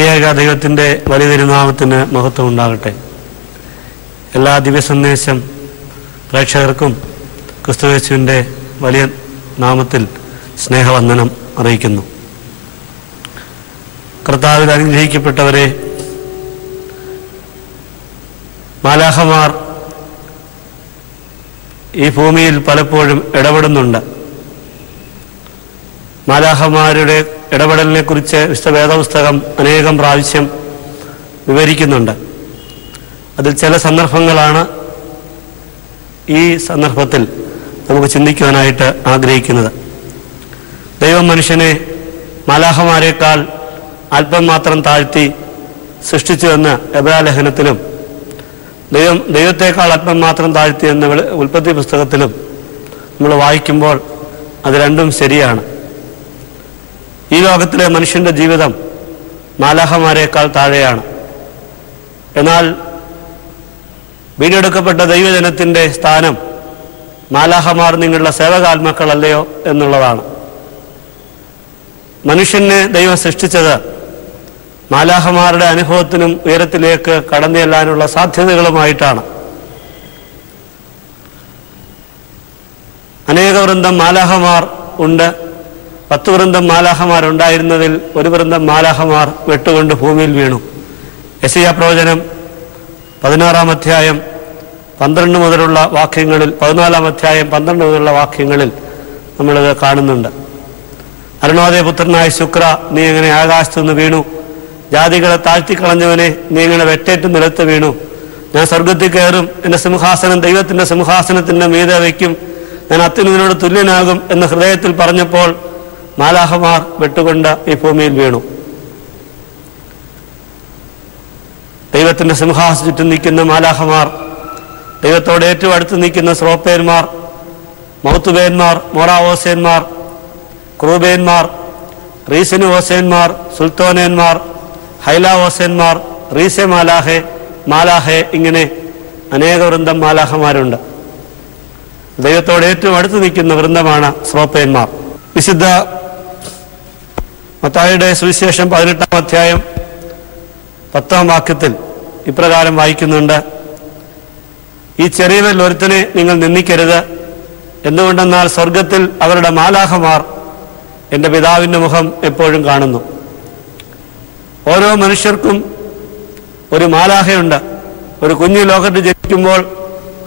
ത്രിയേക ദൈവത്തിൻ്റെ വലിയ തിരുനാമത്തിന് മഹത്വം ഉണ്ടാകട്ടെ. എല്ലാ ദിവ്യസന്ദേശം പ്രേക്ഷകർക്കും ക്രിസ്തുയേശുവിൻ്റെ വലിയ നാമത്തിൽ സ്നേഹവന്ദനം അറിയിക്കുന്നു. കർത്താവിൽ അനുഗ്രഹിക്കപ്പെട്ടവരെ, മാലാഖമാർ ഈ ഭൂമിയിൽ പലപ്പോഴും ഇടപെടുന്നുണ്ട്. മാലാഖമാരുടെ ഇടപെടലിനെ കുറിച്ച് വിശുദ്ധ വേദപുസ്തകം അനേകം പ്രാവശ്യം വിവരിക്കുന്നുണ്ട്. അതിൽ ചില സന്ദർഭങ്ങളാണ് ഈ സന്ദർഭത്തിൽ നമുക്ക് ചിന്തിക്കുവാനായിട്ട് ആഗ്രഹിക്കുന്നത്. ദൈവം മനുഷ്യനെ മാലാഖമാരേക്കാൾ അല്പം മാത്രം താഴ്ത്തി സൃഷ്ടിച്ചുവെന്ന് എബ്രായലേഖനത്തിലും ദൈവത്തെക്കാൾ അല്പം മാത്രം താഴ്ത്തി എന്ന ഉൽപ്പത്തി പുസ്തകത്തിലും നമ്മൾ വായിക്കുമ്പോൾ അത് രണ്ടും ശരിയാണ്. ഈ ലോകത്തിലെ മനുഷ്യൻ്റെ ജീവിതം മാലാഖമാരേക്കാൾ താഴെയാണ്. എന്നാൽ വീണ്ടെടുക്കപ്പെട്ട ദൈവജനത്തിൻ്റെ സ്ഥാനം മാലാഖമാർ നിങ്ങളുടെ സേവകാത്മാക്കളല്ലയോ എന്നുള്ളതാണ്. മനുഷ്യനെ ദൈവം സൃഷ്ടിച്ചത് മാലാഖമാരുടെ അനുഭവത്തിനും ഉയരത്തിലേക്ക് കടന്നു ചെല്ലാനുള്ള സാധ്യതകളുമായിട്ടാണ്. അനേക വൃന്ദം മാലാഖമാർ ഉണ്ട്. 10 വൃന്ദം മാലാഖമാരുണ്ടായിരുന്നതിൽ ഒരു വൃന്ദം മാലാഖമാർ വെട്ടുകൊണ്ട് ഭൂമിയിൽ വീണു. യെശയ്യാ പ്രവചനം 16-ാം അധ്യായം 12 മുതലുള്ള വാക്യങ്ങളിൽ, 14-ാം അധ്യായം 12 മുതലുള്ള വാക്യങ്ങളിൽ നമ്മളിത് കാണുന്നുണ്ട്. അരുണോദയ പുത്രനായ ശുക്ര, നീ എങ്ങനെ ആകാശത്തുനിന്ന് വീണു? ജാതികളെ താഴ്ത്തിക്കളഞ്ഞവനെ, നീ എങ്ങനെ വെട്ടേറ്റ് നിലത്ത് വീണു? ഞാൻ സ്വർഗത്തിൽ കയറും, എൻ്റെ സിംഹാസനം ദൈവത്തിൻ്റെ സിംഹാസനത്തിൻ്റെ മീതെ വയ്ക്കും, ഞാൻ അത്യുന്നതനോട് തുല്യനാകും എന്ന് ഹൃദയത്തിൽ പറഞ്ഞപ്പോൾ മാലാഖമാർ വെട്ടുകൊണ്ട് ഈ ഭൂമിയിൽ വീണു. ദൈവത്തിൻ്റെ സിംഹാസന ചുറ്റും നിൽക്കുന്ന മാലാഖമാർ, ദൈവത്തോട് ഏറ്റവും അടുത്ത് നിൽക്കുന്ന സ്രോപ്പേന്മാർ, മൗത്തുബേന്മാർ, മോറാവോസേന്മാർ, ക്രൂബേന്മാർ, റീസനുവോസേന്മാർ, സുൽത്തോനേന്മാർ, ഹൈലാവോസേന്മാർ, റീസെ മാലാഹെ, ഇങ്ങനെ അനേക വൃന്ദം മാലാഖമാരുണ്ട്. ദൈവത്തോട് ഏറ്റവും അടുത്ത് നിൽക്കുന്ന വൃന്ദമാണ് സ്രോപ്പേന്മാർ. വിശുദ്ധ മത്തായിയുടെ സുവിശേഷം 18-ാം അധ്യായം 10-ാം വാക്യത്തിൽ ഇപ്രകാരം വായിക്കുന്നുണ്ട്: ഈ ചെറിയവരിൽ ഒരുത്തനെ നിങ്ങൾ നിന്ദിക്കരുത്. എന്തുകൊണ്ടെന്നാൽ സ്വർഗത്തിൽ അവരുടെ മാലാഖമാർ എൻ്റെ പിതാവിൻ്റെ മുഖം എപ്പോഴും കാണുന്നു. ഓരോ മനുഷ്യർക്കും ഒരു മാലാഖയുണ്ട്. ഒരു കുഞ്ഞു ലോകത്ത് ജനിക്കുമ്പോൾ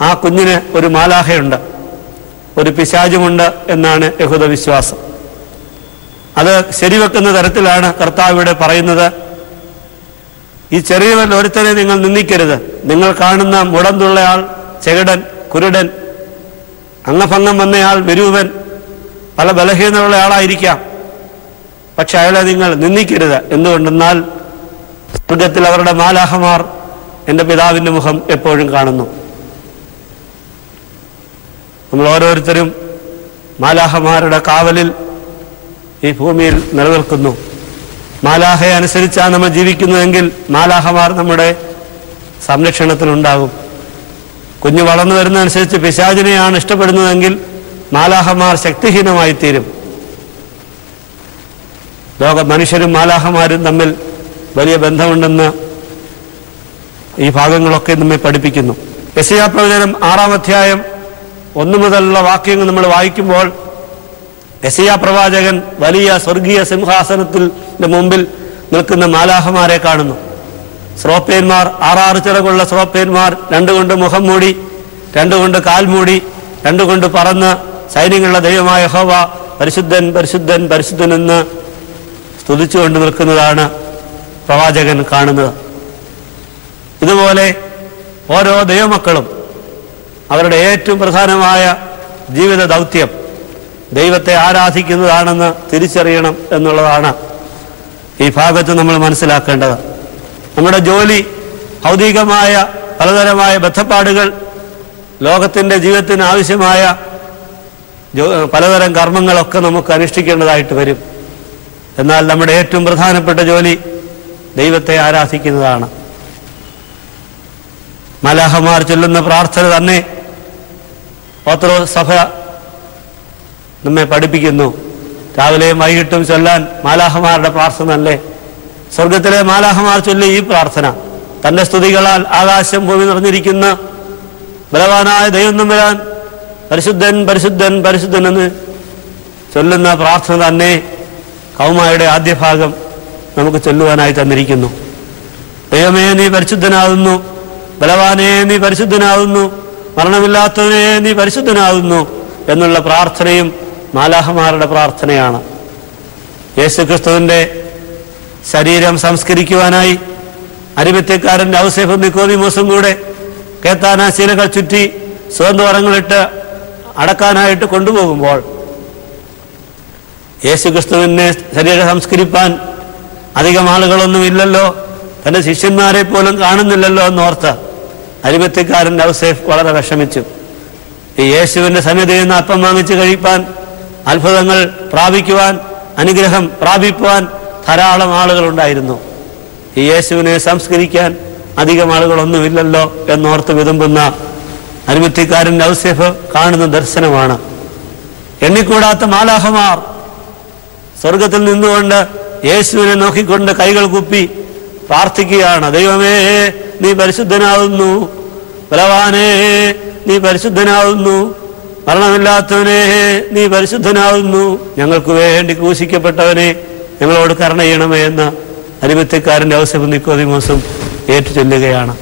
ആ കുഞ്ഞിന് ഒരു മാലാഖയുണ്ട്, ഒരു പിശാചുമുണ്ട് എന്നാണ് യഹൂദ വിശ്വാസം. അത് ശരിവെക്കുന്ന തരത്തിലാണ് കർത്താവ് ഇവിടെ പറയുന്നത്. ഈ ചെറിയവരിൽ ഒരുത്തനെ നിങ്ങൾ നിന്ദിക്കരുത്. നിങ്ങൾ കാണുന്ന മുടന്തുള്ളയാൾ, ചെകിടൻ, കുരുടൻ, അംഗഭംഗം വന്നയാൾ, വിരൂപൻ, പല ബലഹീനതയുള്ള ആളായിരിക്കാം. പക്ഷെ അയാളെ നിങ്ങൾ നിന്ദിക്കരുത്. എന്തുകൊണ്ടെന്നാൽ സ്വർഗത്തിൽ അവരുടെ മാലാഖമാർ എൻ്റെ പിതാവിൻ്റെ മുഖം എപ്പോഴും കാണുന്നു. നമ്മൾ ഓരോരുത്തരും മാലാഖമാരുടെ കാവലിൽ ഈ ഭൂമിയിൽ നിലനിൽക്കുന്നു. മാലാഖയെ അനുസരിച്ചാണ് നമ്മൾ ജീവിക്കുന്നതെങ്കിൽ മാലാഖമാർ നമ്മുടെ സംരക്ഷണത്തിനുണ്ടാകും. കുഞ്ഞ് വളർന്നു വരുന്നതനുസരിച്ച് പിശാചിനെയാണ് ഇഷ്ടപ്പെടുന്നതെങ്കിൽ മാലാഖമാർ ശക്തിഹീനമായി തീരും. മനുഷ്യരും മാലാഖമാരും തമ്മിൽ വലിയ ബന്ധമുണ്ടെന്ന് ഈ ഭാഗങ്ങളൊക്കെ നമ്മെ പഠിപ്പിക്കുന്നു. യെശയ്യാ പ്രവചനം 6-ാം അധ്യായം 1 മുതലുള്ള വാക്യങ്ങൾ നമ്മൾ വായിക്കുമ്പോൾ യെശയ്യാ പ്രവാചകൻ വലിയ സ്വർഗീയ സിംഹാസനത്തിന്റെ മുമ്പിൽ നിൽക്കുന്ന മാലാഖമാരെ കാണുന്നു. സ്രോപ്പേന്മാർ, 6 ചിറകുള്ള സ്രോപ്പേന്മാർ, 2 കൊണ്ട് മുഖം മൂടി, 2 കൊണ്ട് കാൽ മൂടി, 2 കൊണ്ട് പറന്ന് സൈന്യങ്ങളുടെ ദൈവമായ യഹോവ പരിശുദ്ധൻ പരിശുദ്ധൻ പരിശുദ്ധൻ എന്ന് സ്തുതിച്ചുകൊണ്ട് നിൽക്കുന്നതാണ് പ്രവാചകൻ കാണുന്നത്. ഇതുപോലെ ഓരോ ദൈവമക്കളും അവരുടെ ഏറ്റവും പ്രധാനമായ ജീവിത ദൗത്യം ദൈവത്തെ ആരാധിക്കുന്നതാണെന്ന് തിരിച്ചറിയണം എന്നുള്ളതാണ് ഈ ഭാഗത്ത് നമ്മൾ മനസ്സിലാക്കേണ്ടത്. നമ്മുടെ ജോലി, ഭൗതികമായ പലതരമായ ബന്ധപ്പാടുകൾ, ലോകത്തിൻ്റെ ജീവിതത്തിന് ആവശ്യമായ പലതരം കർമ്മങ്ങളൊക്കെ നമുക്ക് അനുഷ്ഠിക്കേണ്ടതായിട്ട് വരും. എന്നാൽ നമ്മുടെ ഏറ്റവും പ്രധാനപ്പെട്ട ജോലി ദൈവത്തെ ആരാധിക്കുന്നതാണ്. മാലാഖമാർ ചൊല്ലുന്ന പ്രാർത്ഥന തന്നെ ഓർത്തഡോക്സ് സഭ നമ്മെ പഠിപ്പിക്കുന്നു. രാവിലെയും വൈകിട്ടും ചൊല്ലാൻ മാലാഖമാരുടെ പ്രാർത്ഥന അല്ലേ? സ്വർഗത്തിലെ മാലാഹമാർ ചൊല്ലി ഈ പ്രാർത്ഥന, തന്റെ സ്തുതികളാൽ ആകാശം ഭൂമി നിറഞ്ഞിരിക്കുന്ന ബലവാനായ ദൈവം തമ്പുരാൻ പരിശുദ്ധൻ പരിശുദ്ധൻ പരിശുദ്ധൻ എന്ന് ചൊല്ലുന്ന പ്രാർത്ഥന തന്നെ കൗമായുടെ ആദ്യ ഭാഗം നമുക്ക് ചൊല്ലുവാനായി തന്നിരിക്കുന്നു. ദൈവമേ നീ പരിശുദ്ധനാകുന്നു, ബലവാനേ നീ പരിശുദ്ധനാകുന്നു, മരണമില്ലാത്തവനെ നീ പരിശുദ്ധനാകുന്നു എന്നുള്ള പ്രാർത്ഥനയും മാലാഹമാരുടെ പ്രാർത്ഥനയാണ്. യേശുക്രിസ്തുവിന്റെ ശരീരം സംസ്കരിക്കുവാനായി അരിമത്യക്കാരൻ ഔസേഫും നിക്കോദീമോസും കൂടെ കേത്താന ശീലകൾ ചുറ്റി സുഗന്ധവരങ്ങളിട്ട് അടക്കാനായിട്ട് കൊണ്ടുപോകുമ്പോൾ യേശുക്രിസ്തുവിനെ ശരീരം സംസ്കരിപ്പാൻ അധികം ആളുകളൊന്നുമില്ലല്ലോ, തന്റെ ശിഷ്യന്മാരെ പോലും കാണുന്നില്ലല്ലോ എന്നോർത്ത് അരിമത്യക്കാരൻ ഔസേഫ് വളരെ വിഷമിച്ചു. ഈ യേശുവിന്റെ സന്നിധിയിൽ നിന്ന് അപ്പം വാങ്ങിച്ച് കഴിപ്പാൻ, അത്ഭുതങ്ങൾ പ്രാപിക്കുവാൻ, അനുഗ്രഹം പ്രാപിക്കുവാൻ ധാരാളം ആളുകളുണ്ടായിരുന്നു. ഈ യേശുവിനെ സംസ്കരിക്കാൻ അധികം ആളുകളൊന്നുമില്ലല്ലോ എന്നോർത്ത് വിതുമ്പുന്ന അരിമത്യക്കാരൻ ഔസേഫ് കാണുന്ന ദർശനമാണ്. എണ്ണിക്കൂടാത്ത മാലാഹമാർ സ്വർഗത്തിൽ നിന്നുകൊണ്ട് യേശുവിനെ നോക്കിക്കൊണ്ട് കൈകൾ കുപ്പി പ്രാർത്ഥിക്കുകയാണ്. ദൈവമേ നീ പരിശുദ്ധനാവുന്നു, ബലവാനേ നീ പരിശുദ്ധനാവുന്നു, മരണമില്ലാത്തവനെ നീ പരിശുദ്ധനാവുന്നു, ഞങ്ങൾക്ക് വേണ്ടി ക്രൂശിക്കപ്പെട്ടവനെ ഞങ്ങളോട് കരുണ ചെയ്യണമേ എന്ന് അരിമത്യക്കാരൻ്റെ ഔസേഫും നിക്കോദീമോസും ഏറ്റുചൊല്ലുകയാണ്.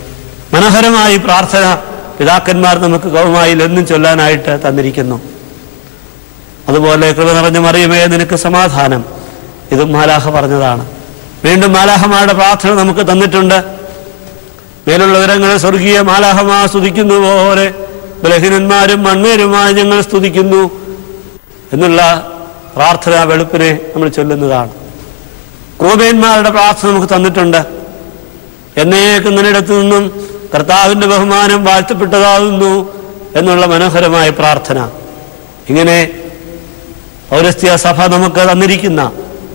മനോഹരമായി പ്രാർത്ഥന പിതാക്കന്മാർ നമുക്ക് കൗമായിൽ എന്നും ചൊല്ലാനായിട്ട് തന്നിരിക്കുന്നു. അതുപോലെ കൃപ നിറഞ്ഞ മറിയമേ നിനക്ക് സമാധാനം, ഇതും മാലാഹ പറഞ്ഞതാണ്. വീണ്ടും മാലാഹമാരുടെ പ്രാർത്ഥന നമുക്ക് തന്നിട്ടുണ്ട്. മേലുള്ള വിവരങ്ങളെ സ്വർഗീയ മാലാഹമാ സ്തുതിക്കുന്നു പോലെ ബലഹീനന്മാരും മൺമേരുമായി ഞങ്ങൾ സ്തുതിക്കുന്നു എന്നുള്ള പ്രാർത്ഥന വെളുപ്പിനെ നമ്മൾ ചൊല്ലുന്നതാണ്. ക്രൂബേന്മാരുടെ പ്രാർത്ഥന നമുക്ക് തന്നിട്ടുണ്ട്. എന്നേക്കും നിന്നിടത്തു നിന്നും കർത്താവിന്റെ ബഹുമാനം വാഴ്ത്തപ്പെട്ടതാകുന്നു എന്നുള്ള മനോഹരമായ പ്രാർത്ഥന. ഇങ്ങനെ പൗരസ്ത്യ സഭ നമുക്ക് തന്നിരിക്കുന്ന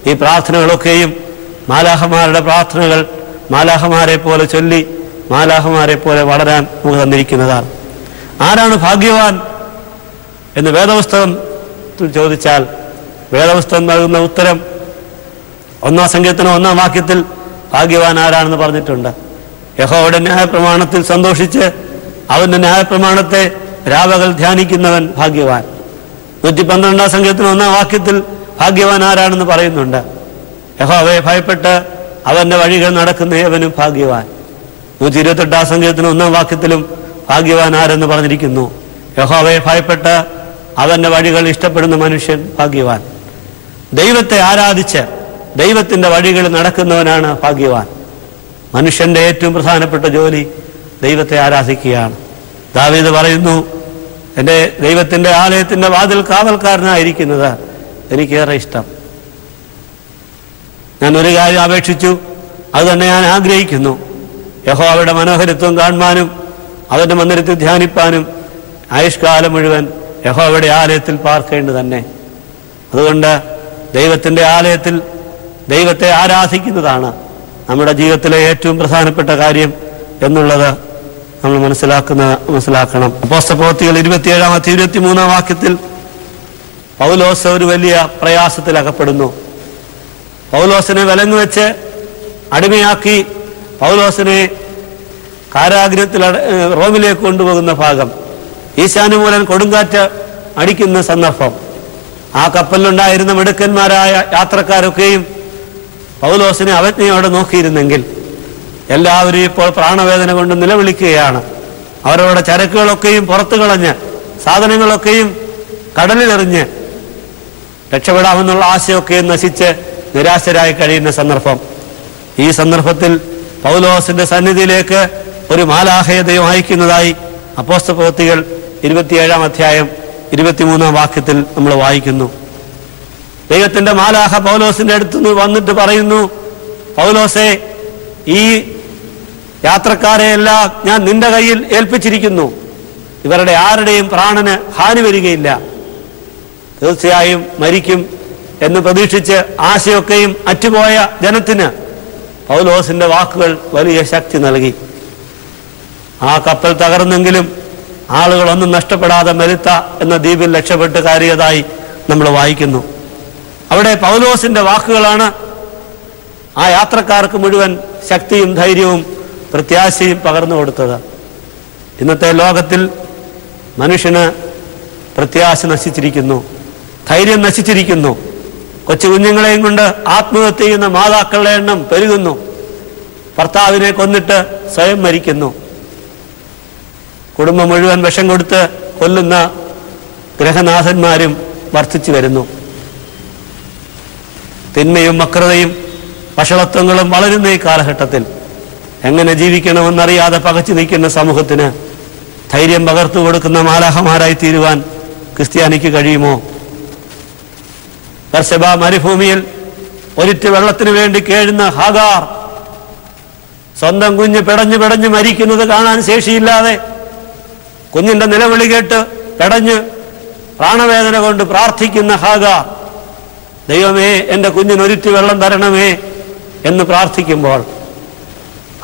ഈ പ്രാർത്ഥനകളൊക്കെയും മാലാഹമാരുടെ പ്രാർത്ഥനകൾ മാലാഹമാരെ പോലെ ചൊല്ലി മാലാഹമാരെ പോലെ വളരാൻ നമുക്ക് തന്നിരിക്കുന്നതാണ്. ആരാണ് ഭാഗ്യവാൻ എന്ന് വേദപുസ്തകത്തിൽ ചോദിച്ചാൽ വേദപുസ്തകം നൽകുന്ന ഉത്തരം 1 സങ്കീർത്തനം 1 വാക്യത്തിൽ ഭാഗ്യവാൻ ആരാണെന്ന് പറഞ്ഞിട്ടുണ്ട്. യഹോവയുടെ ന്യായപ്രമാണത്തിൽ സന്തോഷിച്ച് അവന്റെ ന്യായപ്രമാണത്തെ രാവകൾ ധ്യാനിക്കുന്നവൻ ഭാഗ്യവാൻ. 112 സങ്കീർത്തനം 1 വാക്യത്തിൽ ഭാഗ്യവാൻ ആരാണെന്ന് പറയുന്നുണ്ട്. യഹോവയെ ഭയപ്പെട്ട് അവന്റെ വഴികൾ നടക്കുന്ന ഏവനും ഭാഗ്യവാൻ. 128 സങ്കീർത്തനം 1 വാക്യത്തിലും ഭാഗ്യവാൻ ആരെന്ന് പറഞ്ഞിരിക്കുന്നു. യഹോവയെ ഭയപ്പെട്ട് അവന്റെ വഴികൾ ഇഷ്ടപ്പെടുന്ന മനുഷ്യൻ ഭാഗ്യവാൻ. ദൈവത്തെ ആരാധിച്ച് ദൈവത്തിന്റെ വഴികളിൽ നടക്കുന്നവനാണ് ഭാഗ്യവാൻ. മനുഷ്യന്റെ ഏറ്റവും പ്രധാനപ്പെട്ട ജോലി ദൈവത്തെ ആരാധിക്കുകയാണ്. ദാവീദ് പറയുന്നു, എൻ്റെ ദൈവത്തിന്റെ ആലയത്തിന്റെ വാതിൽ കാവൽക്കാരനായിരിക്കുന്നത് എനിക്കേറെ ഇഷ്ടം. ഞാൻ ഒരു കാര്യം അപേക്ഷിച്ചു, അത് തന്നെ ഞാൻ ആഗ്രഹിക്കുന്നു, യഹോവയുടെ മനോഹരത്വം കാണുവാനും അവന്റെ മന്ദിരത്തിൽ ധ്യാനിപ്പാനും ആയുഷ്കാലം മുഴുവൻ യഹോവയുടെ ആലയത്തിൽ പാർക്കേണ്ടത് തന്നെ. അതുകൊണ്ട് ദൈവത്തിന്റെ ആലയത്തിൽ ദൈവത്തെ ആരാധിക്കുന്നതാണ് നമ്മുടെ ജീവിതത്തിലെ ഏറ്റവും പ്രധാനപ്പെട്ട കാര്യം എന്നുള്ളത് നമ്മൾ മനസ്സിലാക്കണം. അപ്പോസ്തലപ്രവൃത്തികൾ 27-23 വാക്യത്തിൽ പൗലോസ് ഒരു വലിയ പ്രയാസത്തിൽ അകപ്പെടുന്നു. പൗലോസിനെ വിലങ്ങുവെച്ച് അടിമയാക്കി പൗലോസിനെ കാരാഗൃഹത്തിൽ റോമിലേക്ക് കൊണ്ടുപോകുന്ന ഭാഗം, ഈശാനുമൂലൻ കൊടുങ്കാറ്റ് അടിക്കുന്ന സന്ദർഭം. ആ കപ്പലിലുണ്ടായിരുന്ന മിടുക്കന്മാരായ യാത്രക്കാരൊക്കെയും പൗലോസിനെ അവജ്ഞയോടെ നോക്കിയിരുന്നെങ്കിൽ എല്ലാവരും ഇപ്പോൾ പ്രാണവേദന കൊണ്ട് നിലവിളിക്കുകയാണ്. അവരവരുടെ ചരക്കുകളൊക്കെയും പുറത്തു കളഞ്ഞ് സാധനങ്ങളൊക്കെയും കടലിലെറിഞ്ഞ് രക്ഷപ്പെടാമെന്നുള്ള ആശയൊക്കെയും നശിച്ച് നിരാശരായി കഴിയുന്ന സന്ദർഭം. ഈ സന്ദർഭത്തിൽ പൗലോസിന്റെ സന്നിധിയിലേക്ക് ഒരു മാലാഖയെ ദൈവം അയക്കുന്നതായി അപ്പോസ്തലപ്രവൃത്തികൾ 27 വാക്യത്തിൽ നമ്മൾ വായിക്കുന്നു. ദൈവത്തിന്റെ മാലാഖ പൗലോസിന്റെ അടുത്തുനിന്ന് വന്നിട്ട് പറയുന്നു, പൗലോസേ, ഈ യാത്രക്കാരെയെല്ലാം ഞാൻ നിന്റെ കയ്യിൽ ഏൽപ്പിച്ചിരിക്കുന്നു. ഇവരുടെ ആരുടെയും പ്രാണന് ഹാനി വരികയില്ല, തീർച്ചയായും മരിക്കും എന്ന് പ്രതീക്ഷിച്ച് ആശയൊക്കെയും അറ്റുപോയ ജനത്തിന് പൗലോസിന്റെ വാക്കുകൾ വലിയ ശക്തി നൽകി. ആ കപ്പൽ തകർന്നെങ്കിലും ആളുകളൊന്നും നഷ്ടപ്പെടാതെ മെലിത്ത എന്ന ദ്വീപിൽ രക്ഷപ്പെട്ട് കയറിയതായി നമ്മൾ വായിക്കുന്നു. അവിടെ പൗലോസിന്റെ വാക്കുകളാണ് ആ യാത്രക്കാർക്ക് മുഴുവൻ ശക്തിയും ധൈര്യവും പ്രത്യാശയും പകർന്നു കൊടുത്തത്. ഇന്നത്തെ ലോകത്തിൽ മനുഷ്യന് പ്രത്യാശ നശിച്ചിരിക്കുന്നു, ധൈര്യം നശിച്ചിരിക്കുന്നു. കൊച്ചു കുഞ്ഞുങ്ങളെയും കൊണ്ട് ആത്മഹത്യ ചെയ്യുന്ന മാതാക്കളുടെ എണ്ണം പെരുകുന്നു. ഭർത്താവിനെ കൊന്നിട്ട് സ്വയം മരിക്കുന്നു. കുടുംബം മുഴുവൻ വിഷം കൊടുത്ത് കൊല്ലുന്ന ഗ്രഹനാഥന്മാരും വർദ്ധിച്ചു വരുന്നു. തിന്മയും വക്രതയും വഷളത്വങ്ങളും വളരുന്ന ഈ കാലഘട്ടത്തിൽ എങ്ങനെ ജീവിക്കണമെന്നറിയാതെ പകച്ചു നിൽക്കുന്ന സമൂഹത്തിന് ധൈര്യം പകർത്തു കൊടുക്കുന്ന മാലാഖമാരായി തീരുവാൻ ക്രിസ്ത്യാനിക്ക് കഴിയുമോ? ബർശബ മരുഭൂമിയിൽ ഒരിറ്റ് വെള്ളത്തിനു വേണ്ടി കേഴുന്ന ഹാഗാർ സ്വന്തം കുഞ്ഞ് പിടഞ്ഞു പിടഞ്ഞ് മരിക്കുന്നത് കാണാൻ ശേഷിയില്ലാതെ കുഞ്ഞിന്റെ നിലവിളി കേട്ട് പിടഞ്ഞ് പ്രാണവേദന കൊണ്ട് പ്രാർത്ഥിക്കുന്ന ഹാഗാർ, ദൈവമേ എൻ്റെ കുഞ്ഞിനൊരിറ്റ് വെള്ളം തരണമേ എന്ന് പ്രാർത്ഥിക്കുമ്പോൾ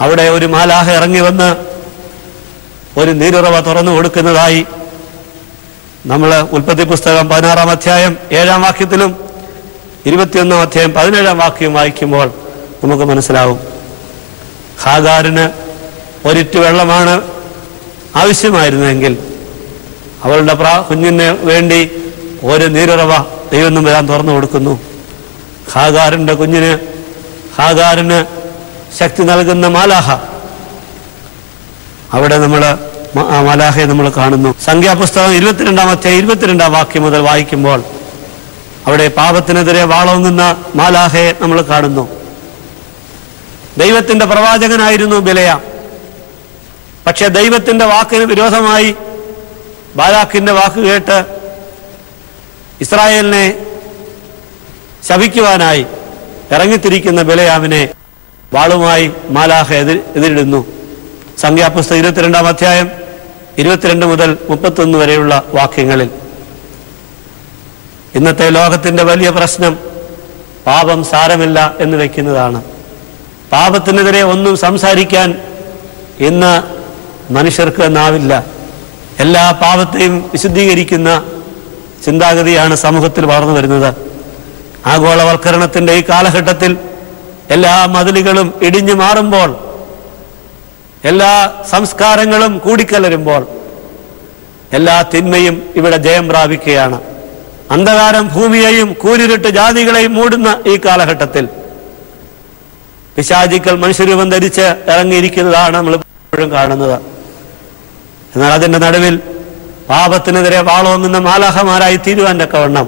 അവിടെ ഒരു മാലാഖ ഇറങ്ങി വന്ന് ഒരു നീരുറവ തുറന്നു കൊടുക്കുന്നതായി നമ്മൾ ഉൽപ്പത്തി പുസ്തകം 16-ാം അധ്യായം 7-ാം വാക്യത്തിലും 21-ാം അധ്യായം 17-ാം വാക്യം വായിക്കുമ്പോൾ നമുക്ക് മനസ്സിലാവും. ഹാഗാറിന് ഒരിറ്റ് വെള്ളമാണ് ആവശ്യമായിരുന്നെങ്കിൽ അവളുടെ കുഞ്ഞിന് വേണ്ടി ഒരു നീരുറവ ദൈവം വരാൻ തുറന്നു കൊടുക്കുന്നു. ഹാഗാറിന് ശക്തി നൽകുന്ന മാലാഖ, അവിടെ മാലാഖയെ നമ്മൾ കാണുന്നു. സംഖ്യാപുസ്തകം 22-ാം അധ്യായം 22-ാം വാക്യം മുതൽ വായിക്കുമ്പോൾ അവിടെ പാപത്തിനെതിരെ വാളോങ്ങുന്ന മാലാഖയെ നമ്മൾ കാണുന്നു. ദൈവത്തിന്റെ പ്രവാചകനായിരുന്നു ബിലയാം. പക്ഷെ ദൈവത്തിന്റെ വാക്കിന് വിരോധമായി ബാലാക്കിന്റെ വാക്ക് കേട്ട് ഇസ്രായേലിനെ ശപിക്കുവാനായി ഇറങ്ങിത്തിരിക്കുന്ന ബിലയാമിനെ വാളുമായി മാലാഖ എതിരിടുന്നു. സംഖ്യാപുസ്തകം 22-ാം അധ്യായം 22 മുതൽ 31 വരെയുള്ള വാക്യങ്ങളിൽ. ഇന്നത്തെ ലോകത്തിന്റെ വലിയ പ്രശ്നം പാപം സാരമില്ല എന്ന് വെക്കുന്നതാണ്. പാപത്തിനെതിരെ ഒന്നും സംസാരിക്കാൻ ഇന്ന് മനുഷ്യർക്ക് നാവില്ല. എല്ലാ പാപത്തെയും വിശുദ്ധീകരിക്കുന്ന ചിന്താഗതിയാണ് സമൂഹത്തിൽ വളർന്നു വരുന്നത്. ആഗോളവൽക്കരണത്തിന്റെ ഈ കാലഘട്ടത്തിൽ എല്ലാ മതിലുകളും ഇടിഞ്ഞു മാറുമ്പോൾ, എല്ലാ സംസ്കാരങ്ങളും കൂടിക്കലരുമ്പോൾ എല്ലാ തിന്മയും ഇവിടെ ജയം പ്രാപിക്കുകയാണ്. അന്ധകാരം ഭൂമിയെയും കൂരിരുട്ട് ജാതികളെയും മൂടുന്ന ഈ കാലഘട്ടത്തിൽ പിശാചുക്കൾ മനുഷ്യരൂപം ധരിച്ച് ഇറങ്ങിയിരിക്കുന്നതാണ് നമ്മൾ എപ്പോഴും കാണുന്നത്. എന്നാൽ അതിന്റെ നടുവിൽ പാപത്തിനെതിരെ വാളോങ്ങുന്ന മാലാഖമാരായി തീരുവാൻ തക്കവണ്ണം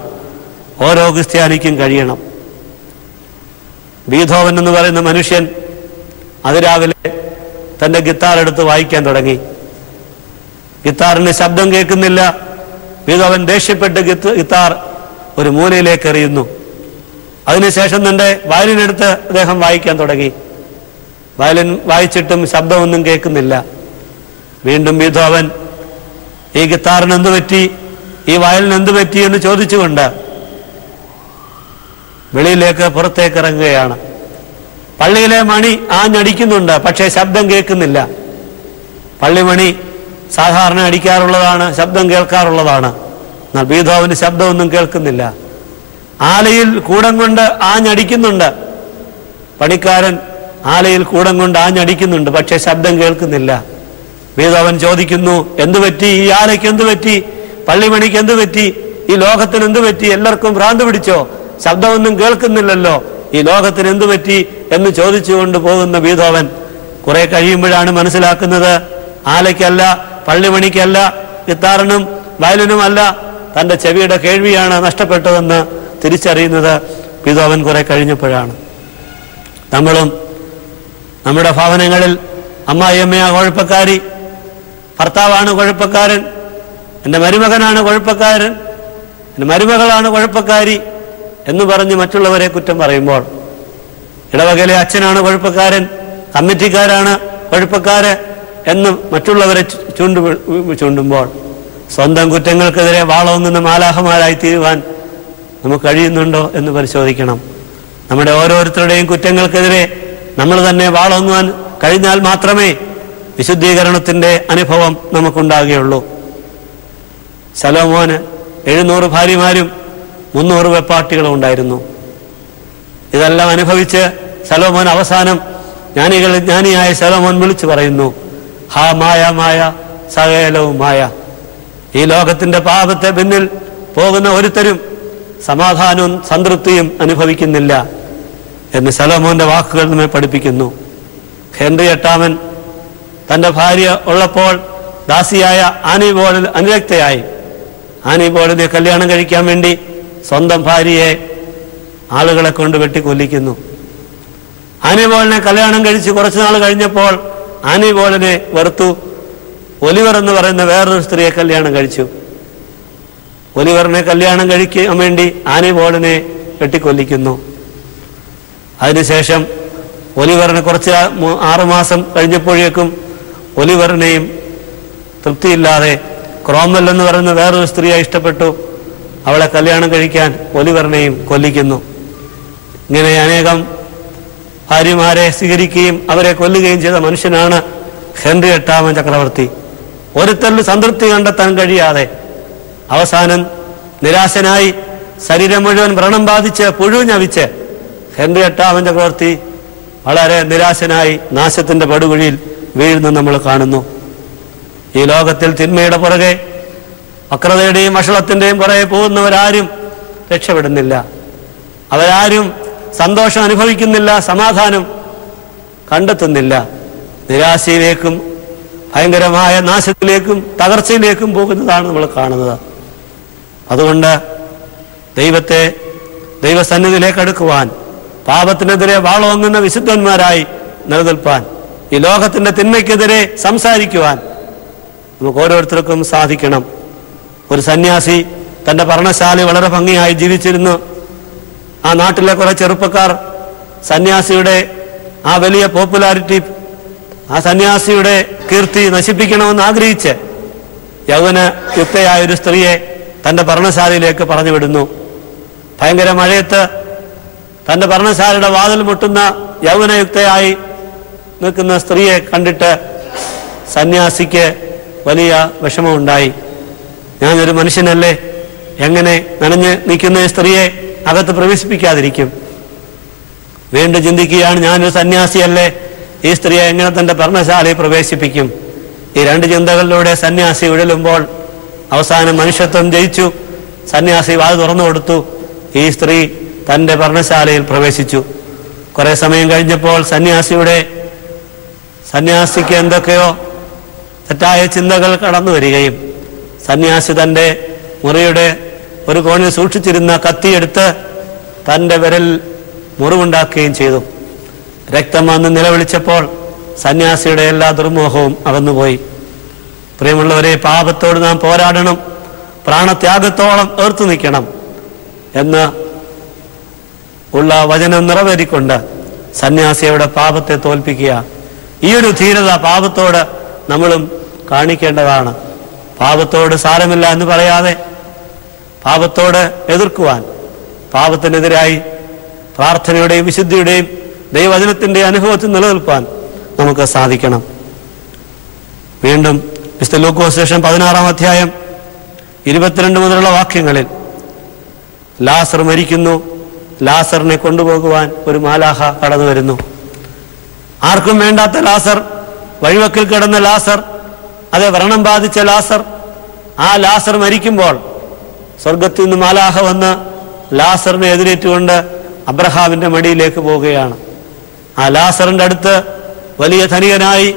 ഓരോ ക്രിസ്ത്യാനിക്കും കഴിയണം. ബീഥോവൻ എന്ന് പറയുന്ന മനുഷ്യൻ അതിരാവിലെ തന്റെ ഗിത്താർ എടുത്ത് വായിക്കാൻ തുടങ്ങി. ഗിത്താറിന് ശബ്ദം കേൾക്കുന്നില്ല. ബീഥോവൻ ദേഷ്യപ്പെട്ട് ഗിത്താർ ഒരു മൂലയിലേക്ക് എറിയുന്നു. അതിനുശേഷം തന്റെ വയലിനെടുത്ത് അദ്ദേഹം വായിക്കാൻ തുടങ്ങി. വയലിൻ വായിച്ചിട്ടും ശബ്ദമൊന്നും കേൾക്കുന്നില്ല. വീണ്ടും ബീഥോവൻ ഈ ഗിത്താറിന് എന്തു പറ്റി, ഈ വയലിന് എന്തു പറ്റി എന്ന് ചോദിച്ചുകൊണ്ട് വെളിയിലേക്ക് പുറത്തേക്ക് ഇറങ്ങുകയാണ്. പള്ളിയിലെ മണി ആഞ്ഞടിക്കുന്നുണ്ട്, പക്ഷേ ശബ്ദം കേൾക്കുന്നില്ല. പള്ളിമണി സാധാരണ അടിക്കാറുള്ളതാണ്, ശബ്ദം കേൾക്കാറുള്ളതാണ്. എന്നാൽ ബീഥോവന് ശബ്ദമൊന്നും കേൾക്കുന്നില്ല. ആലയിൽ കൂടം കൊണ്ട് ആഞ്ഞടിക്കുന്നുണ്ട്. പണിക്കാരൻ ആലയിൽ കൂടം കൊണ്ട് ആഞ്ഞടിക്കുന്നുണ്ട്, പക്ഷേ ശബ്ദം കേൾക്കുന്നില്ല. ബീഥോവൻ ചോദിക്കുന്നു, എന്തു പറ്റി? ഈ ആലയ്ക്ക് എന്തു പറ്റി? പള്ളിമണിക്ക് എന്തു പറ്റി? ഈ ലോകത്തിന് എന്തു പറ്റി? എല്ലാവർക്കും ഭ്രാന്ത് പിടിച്ചോ? ശബ്ദമൊന്നും കേൾക്കുന്നില്ലല്ലോ, ഈ ലോകത്തിന് എന്തു പറ്റി എന്ന് ചോദിച്ചുകൊണ്ട് പോകുന്ന ബീഥോവൻ കുറെ കഴിയുമ്പോഴാണ് മനസ്സിലാക്കുന്നത്, ആലയ്ക്കല്ല, പള്ളിമണിക്കല്ല, ഗിത്താറിനും വയലിനുമല്ല, തന്റെ ചെവിയുടെ കേൾവിയാണ് നഷ്ടപ്പെട്ടതെന്ന് തിരിച്ചറിയുന്നത് ബീഥോവൻ കുറെ കഴിഞ്ഞപ്പോഴാണ്. നമ്മളും നമ്മുടെ ഭവനങ്ങളിൽ അമ്മായിയമ്മയാ കുഴപ്പക്കാരി, ഭർത്താവാണ് കുഴപ്പക്കാരൻ, എൻ്റെ മരുമകനാണ് കുഴപ്പക്കാരൻ, എൻ്റെ മരുമകളാണ് കുഴപ്പക്കാരി എന്ന് പറഞ്ഞ് മറ്റുള്ളവരെ കുറ്റം പറയുമ്പോൾ, ഇടവകയിലെ അച്ഛനാണ് കുഴപ്പക്കാരൻ, കമ്മിറ്റിക്കാരാണ് കുഴപ്പക്കാര് എന്ന് മറ്റുള്ളവരെ ചൂണ്ടുമ്പോൾ സ്വന്തം കുറ്റങ്ങൾക്കെതിരെ വാളോങ്ങുന്ന മാലാഖമാരായി തീരുവാൻ നമുക്ക് കഴിയുന്നുണ്ടോ എന്ന് പരിശോധിക്കണം. നമ്മുടെ ഓരോരുത്തരുടെയും കുറ്റങ്ങൾക്കെതിരെ നമ്മൾ തന്നെ വാളോങ്ങുവാൻ കഴിഞ്ഞാൽ മാത്രമേ വിശുദ്ധീകരണത്തിന്റെ അനുഭവം നമുക്കുണ്ടാകുകയുള്ളൂ. ശലോമോന് 700 ഭാര്യമാരും 300 വെപ്പാട്ടികളും ഉണ്ടായിരുന്നു. ഇതെല്ലാം അനുഭവിച്ച് ശലോമോൻ അവസാനം ജ്ഞാനിയായ ശലോമോൻ വിളിച്ചു പറയുന്നു, ഹാ മായ മായ സകലവും മായ. ഈ ലോകത്തിന്റെ പാപത്തെ പിന്നിൽ പോകുന്ന ഒരുത്തരും സമാധാനവും സംതൃപ്തിയും അനുഭവിക്കുന്നില്ല എന്ന് ശലോമോന്റെ വാക്കുകൾ നമ്മെ പഠിപ്പിക്കുന്നു. ഹെൻറി എട്ടാമൻ തന്റെ ഭാര്യ ഉള്ളപ്പോൾ ദാസിയായ ആനിബോളിൽ അനുരക്തയായി. ആനിബോളിനെ കല്യാണം കഴിക്കാൻ വേണ്ടി സ്വന്തം ഭാര്യയെ ആളുകളെ കൊണ്ട് വെട്ടിക്കൊല്ലിക്കുന്നു. ആനിബോളിനെ കല്യാണം കഴിച്ച് കുറച്ചുനാൾ കഴിഞ്ഞപ്പോൾ ആനിബോളിനെ വെറുത്തു ഒലിവർ എന്ന് പറയുന്ന വേറൊരു സ്ത്രീയെ കല്യാണം കഴിച്ചു. ഒലിവറിനെ കല്യാണം കഴിക്കാൻ വേണ്ടി ആനിബോളിനെ വെട്ടിക്കൊല്ലിക്കുന്നു. അതിനുശേഷം ഒലിവറിനെ കുറച്ച് 6 മാസം കഴിഞ്ഞപ്പോഴേക്കും ഒലിവറിനെയും തൃപ്തിയില്ലാതെ ക്രോംവെൽ എന്ന് പറയുന്ന വേറൊരു സ്ത്രീയെ ഇഷ്ടപ്പെട്ടു. അവളെ കല്യാണം കഴിക്കാൻ ഒലിവറിനെയും കൊല്ലിക്കുന്നു. ഇങ്ങനെ അനേകം ഭാര്യമാരെ സ്വീകരിക്കുകയും അവരെ കൊല്ലുകയും ചെയ്ത മനുഷ്യനാണ് ഹെൻറി എട്ടാമൻ ചക്രവർത്തി. ഒരുത്തരിൽ സംതൃപ്തി കണ്ടെത്താൻ കഴിയാതെ അവസാനം നിരാശനായി ശരീരം മുഴുവൻ വ്രണം ബാധിച്ച് പുഴുഞ്ഞവിച്ച് ഹെൻറി എട്ടാമൻ ചക്രവർത്തി വളരെ നിരാശനായി നാശത്തിന്റെ പടുകുഴിയിൽ വീഴുന്നു നമ്മൾ കാണുന്നു. ഈ ലോകത്തിൽ തിന്മയുടെ പുറകെ വക്രതയുടെയും വഷളത്തിന്റെയും പുറകെ പോകുന്നവരാരും രക്ഷപ്പെടുന്നില്ല. അവരാരും സന്തോഷം അനുഭവിക്കുന്നില്ല, സമാധാനം കണ്ടെത്തുന്നില്ല. നിരാശയിലേക്കും ഭയങ്കരമായ നാശത്തിലേക്കും തകർച്ചയിലേക്കും പോകുന്നതാണ് നമ്മൾ കാണുന്നത്. അതുകൊണ്ട് ദൈവസന്നിധിയിലേക്ക് അടുക്കുവാൻ, പാപത്തിനെതിരെ വാളോങ്ങുന്ന വിശുദ്ധന്മാരായി നിലനിൽപ്പാൻ, ഈ ലോകത്തിന്റെ തിന്മയ്ക്കെതിരെ സംസാരിക്കുവാൻ നമുക്ക് ഓരോരുത്തർക്കും സാധിക്കണം. ഒരു സന്യാസി തന്റെ പർണശാല വളരെ ഭംഗിയായി ജീവിച്ചിരുന്നു. ആ നാട്ടിലെ കുറെ ചെറുപ്പക്കാർ സന്യാസിയുടെ ആ വലിയ പോപ്പുലാരിറ്റി, ആ സന്യാസിയുടെ കീർത്തി നശിപ്പിക്കണമെന്ന് ആഗ്രഹിച്ച് യൗവനയുക്തയായ ഒരു സ്ത്രീയെ തന്റെ പർണശാലയിലേക്ക് പറഞ്ഞു വിടുന്നു. ഭയങ്കര മഴയത്ത് തന്റെ പർണശാലയുടെ വാതിൽ മുട്ടുന്ന യൗവനയുക്തയായി നിൽക്കുന്ന സ്ത്രീയെ കണ്ടിട്ട് സന്യാസിക്ക് വലിയ വിഷമമുണ്ടായി. ഞാനൊരു മനുഷ്യനല്ലേ, എങ്ങനെ നനഞ്ഞ് നിൽക്കുന്ന ഈ സ്ത്രീയെ അകത്ത് പ്രവേശിപ്പിക്കാതിരിക്കും? വീണ്ടും ചിന്തിക്കുകയാണ്, ഞാനൊരു സന്യാസിയല്ലേ, ഈ സ്ത്രീയെ എങ്ങനെ തന്റെ പർണശാലയിൽ പ്രവേശിപ്പിക്കും? ഈ 2 ചിന്തകളിലൂടെ സന്യാസി ഉഴലുമ്പോൾ അവസാനം മനുഷ്യത്വം ജയിച്ചു. സന്യാസി വാത് തുറന്നു കൊടുത്തു. ഈ സ്ത്രീ തന്റെ പർണശാലയിൽ പ്രവേശിച്ചു. കുറെ സമയം കഴിഞ്ഞപ്പോൾ സന്യാസിക്ക് എന്തൊക്കെയോ തെറ്റായ ചിന്തകൾ കടന്നു വരികയും സന്യാസി തന്റെ മുറിയുടെ ഒരു കോണിൽ സൂക്ഷിച്ചിരുന്ന കത്തിയെടുത്ത് തന്റെ വിരൽ മുറിവുണ്ടാക്കുകയും ചെയ്തു. രക്തം വന്ന് നിലവിളിച്ചപ്പോൾ സന്യാസിയുടെ എല്ലാ ദുർമോഹവും അകന്നുപോയി. പ്രിയമുള്ളവരെ, പാപത്തോട് നാം പോരാടണം, പ്രാണത്യാഗത്തോളം ഏർത്തു നിൽക്കണം എന്ന് ഉള്ള വചനം നിറവേറിക്കൊണ്ട് സന്യാസിയുടെ പാപത്തെ തോൽപ്പിക്കുക. ഈ ഒരു ധീരത പാപത്തോട് നമ്മളും കാണിക്കേണ്ടതാണ്. പാപത്തോട് സാരമില്ല എന്ന് പറയാതെ പാപത്തോട് എതിർക്കുവാൻ, പാപത്തിനെതിരായി പ്രാർത്ഥനയുടെയും വിശുദ്ധിയുടെയും ദൈവവചനത്തിന്റെ അനുഭവത്തിൽ നിലനിൽപ്പാൻ നമുക്ക് സാധിക്കണം. വീണ്ടും വിശുദ്ധ ലൂക്കോസ് സുവിശേഷം 16-ാം അധ്യായം 22 മുതലുള്ള വാക്യങ്ങളിൽ ലാസർ മരിക്കുന്നു. ലാസറിനെ കൊണ്ടുപോകുവാൻ ഒരു മാലാഖ കടന്നു വരുന്നു. ആർക്കും വേണ്ടാത്ത ലാസർ, വഴിവക്കിൽ കിടന്ന ലാസർ, അത് വ്രണം ബാധിച്ച ലാസർ. ആ ലാസർ മരിക്കുമ്പോൾ സ്വർഗത്തിൽ നിന്ന് മാലാഖ വന്ന് ലാസറിനെ എതിരേറ്റുകൊണ്ട് അബ്രഹാമിന്റെ മടിയിലേക്ക് പോവുകയാണ്. ആ ലാസറിന്റെ അടുത്ത് വലിയ ധനികനായി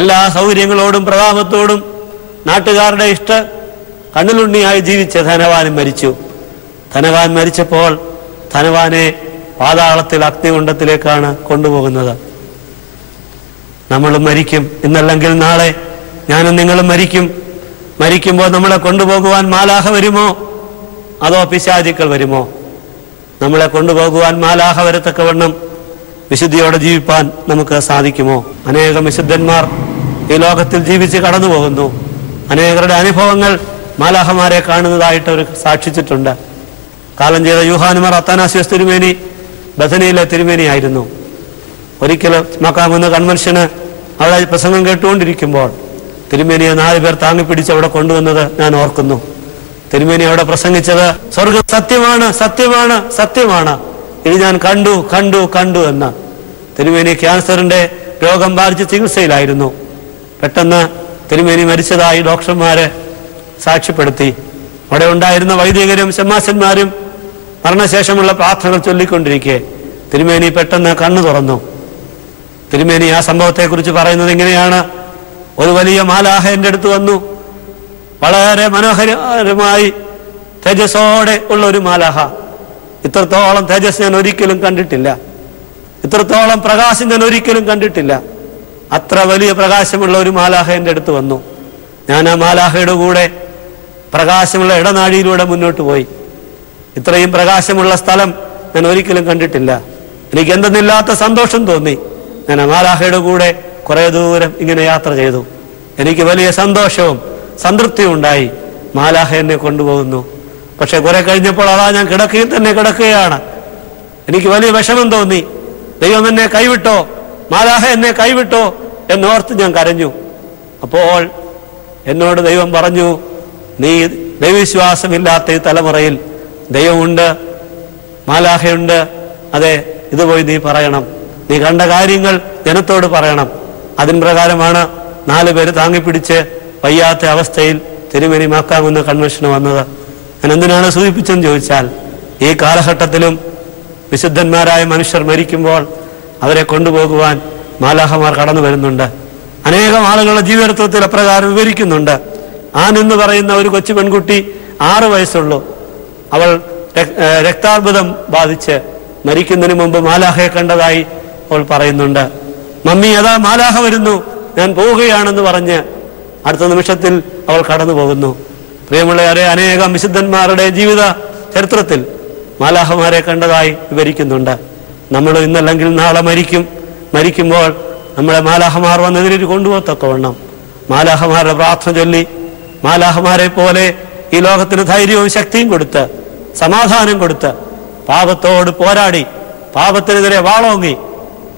എല്ലാ സൗകര്യങ്ങളോടും പ്രതാപത്തോടും നാട്ടുകാരുടെ കണ്ണിലുണ്ണിയായി ജീവിച്ച ധനവാനും മരിച്ചു. ധനവാൻ മരിച്ചപ്പോൾ ധനവാനെ പാതാളത്തിൽ അഗ്നികുണ്ഡത്തിലേക്കാണ് കൊണ്ടുപോകുന്നത്. നമ്മളും മരിക്കും, ഇന്നല്ലെങ്കിൽ നാളെ ഞാനും നിങ്ങളും മരിക്കും. മരിക്കുമ്പോൾ നമ്മളെ കൊണ്ടുപോകുവാൻ മാലാഖ വരുമോ അതോ പിശാചുക്കൾ വരുമോ? നമ്മളെ കൊണ്ടുപോകുവാൻ മാലാഖ വരത്തക്കവണ്ണം വിശുദ്ധിയോടെ ജീവിപ്പാൻ നമുക്ക് സാധിക്കുമോ? അനേകം വിശുദ്ധന്മാർ ഈ ലോകത്തിൽ ജീവിച്ച് കടന്നു പോകുന്നു. അനേകരുടെ അനുഭവങ്ങൾ മാലാഖമാരെ കാണുന്നതായിട്ട് അവർ സാക്ഷിച്ചിട്ടുണ്ട്. കാലം ചെയ്ത യൂഹാനുമാർ അത്താനാസ്യോസ് തിരുമേനി ബഥനിയിലെ തിരുമേനിയായിരുന്നു. ഒരിക്കലും മക്കാമെന്ന കൺവെൻഷന് അവിടെ പ്രസംഗം കേട്ടുകൊണ്ടിരിക്കുമ്പോൾ തിരുമേനിയെ 4 പേർ താങ്ങിപ്പിടിച്ച് അവിടെ കൊണ്ടുവന്നത് ഞാൻ ഓർക്കുന്നു. തിരുമേനി അവിടെ പ്രസംഗിച്ചത് സ്വർഗം സത്യമാണ്, സത്യമാണ്, സത്യമാണ്, ഇത് ഞാൻ കണ്ടു കണ്ടു കണ്ടു എന്ന്. തിരുമേനി ക്യാൻസറിന്റെ രോഗം ബാധിച്ച് ചികിത്സയിലായിരുന്നു. പെട്ടെന്ന് തിരുമേനി മരിച്ചതായി ഡോക്ടർമാര് സാക്ഷ്യപ്പെടുത്തി. അവിടെ ഉണ്ടായിരുന്ന വൈദികരും ശമാശന്മാരും മരണശേഷമുള്ള പ്രാർത്ഥനകൾ ചൊല്ലിക്കൊണ്ടിരിക്കെ തിരുമേനി പെട്ടെന്ന് കണ്ണു തുറന്നു. തിരുമേനി ആ സംഭവത്തെക്കുറിച്ച് പറയുന്നത് ഇങ്ങനെയാണ്: ഒരു വലിയ മാലാഖ എൻ്റെ അടുത്ത് വന്നു. വളരെ മനോഹരമായി തേജസ്സോടെ ഉള്ള ഒരു മാലാഖ. ഇത്രത്തോളം തേജസ് ഞാൻ ഒരിക്കലും കണ്ടിട്ടില്ല, ഇത്രത്തോളം പ്രകാശം ഞാൻ ഒരിക്കലും കണ്ടിട്ടില്ല. അത്ര വലിയ പ്രകാശമുള്ള ഒരു മാലാഖ എൻ്റെ അടുത്ത് വന്നു. ഞാൻ ആ മാലാഖയുടെ കൂടെ പ്രകാശമുള്ള ഇടനാഴിയിലൂടെ മുന്നോട്ട് പോയി. ഇത്രയും പ്രകാശമുള്ള സ്ഥലം ഞാൻ ഒരിക്കലും കണ്ടിട്ടില്ല. എനിക്ക് എന്തെന്നില്ലാത്ത സന്തോഷം തോന്നി. ഞാൻ ആ മാലാഖയുടെ കൂടെ കുറെ ദൂരം ഇങ്ങനെ യാത്ര ചെയ്തു. എനിക്ക് വലിയ സന്തോഷവും സംതൃപ്തിയും ഉണ്ടായി. മാലാഖ എന്നെ കൊണ്ടുപോകുന്നു. പക്ഷെ കുറെ കഴിഞ്ഞപ്പോൾ അതാ ഞാൻ കിടക്കയിൽ തന്നെ കിടക്കുകയാണ്. എനിക്ക് വലിയ വിഷമം തോന്നി. ദൈവം എന്നെ കൈവിട്ടോ, മാലാഖ എന്നെ കൈവിട്ടോ എന്നോർത്ത് ഞാൻ കരഞ്ഞു. അപ്പോൾ എന്നോട് ദൈവം പറഞ്ഞു, നീ ദൈവവിശ്വാസമില്ലാത്ത ഈ തലമുറയിൽ ദൈവമുണ്ട്, മാലാഖയുണ്ട്. അതെ, ഇത് പോയി നീ പറയണം. നീ കണ്ട കാര്യങ്ങൾ ജനത്തോട് പറയണം. അതിൻ പ്രകാരമാണ് 4 പേര് താങ്ങിപ്പിടിച്ച് വയ്യാത്ത അവസ്ഥയിൽ തിരുമേനി മാക്കാമെന്ന് കൺവെൻഷന് വന്നത്. ഞാൻ എന്തിനാണ് സൂചിപ്പിച്ചെന്ന് ചോദിച്ചാൽ, ഈ കാലഘട്ടത്തിലും വിശുദ്ധന്മാരായ മനുഷ്യർ മരിക്കുമ്പോൾ അവരെ കൊണ്ടുപോകുവാൻ മാലാഖമാർ കടന്നു വരുന്നുണ്ട്. അനേകം ആളുകളുടെ ജീവിതത്തിൽ അപ്രകാരം വിവരിക്കുന്നുണ്ട്. ആൻ എന്ന് പറയുന്ന ഒരു കൊച്ചു പെൺകുട്ടി 6 വയസ്സുള്ളൂ. അവൾ രക്താർബുദം ബാധിച്ച് മരിക്കുന്നതിന് മുമ്പ് മാലാഖയെ കണ്ടതായി അവൾ പറയുന്നുണ്ട്. മമ്മി, അതാ മാലാഖ വരുന്നു, ഞാൻ പോവുകയാണെന്ന് പറഞ്ഞ് അടുത്ത നിമിഷത്തിൽ അവൾ കടന്നു പോകുന്നു. പ്രിയമുള്ളവരെ, അനേകം വിശുദ്ധന്മാരുടെ ജീവിത ചരിത്രത്തിൽ മാലാഖമാരെ കണ്ടതായി വിവരിക്കുന്നുണ്ട്. നമ്മൾ ഇന്നല്ലെങ്കിൽ നാളെ മരിക്കുമ്പോൾ നമ്മളെ മാലാഖമാർ വന്നെതിരെ കൊണ്ടുപോകത്തക്കവണ്ണം മാലാഖമാരുടെ പ്രാർത്ഥന ചൊല്ലി, മാലാഖമാരെ പോലെ ഈ ലോകത്തിന് ധൈര്യവും ശക്തിയും കൊടുത്ത്, സമാധാനം കൊടുത്ത്, പാപത്തോട് പോരാടി പാപത്തിനെതിരെ വാളോങ്ങി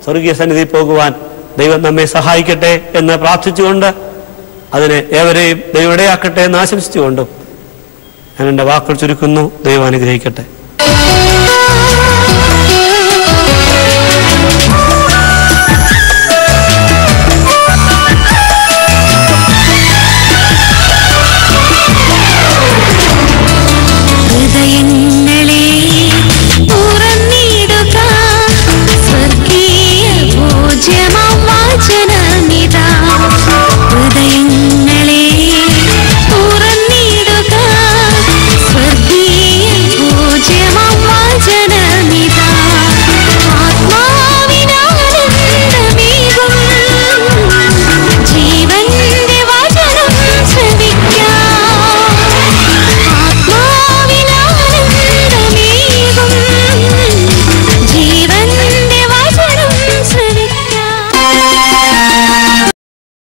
സ്വർഗീയ സന്നിധി പോകുവാൻ ദൈവം നമ്മെ സഹായിക്കട്ടെ എന്ന് പ്രാർത്ഥിച്ചുകൊണ്ട്, അതിനെ ഏവരെയും ദൈവം ഇടയാക്കട്ടെ എന്ന് ആശംസിച്ചുകൊണ്ടും ഞാൻ എൻ്റെ വാക്കുകൾ ചുരുക്കുന്നു. ദൈവം അനുഗ്രഹിക്കട്ടെ.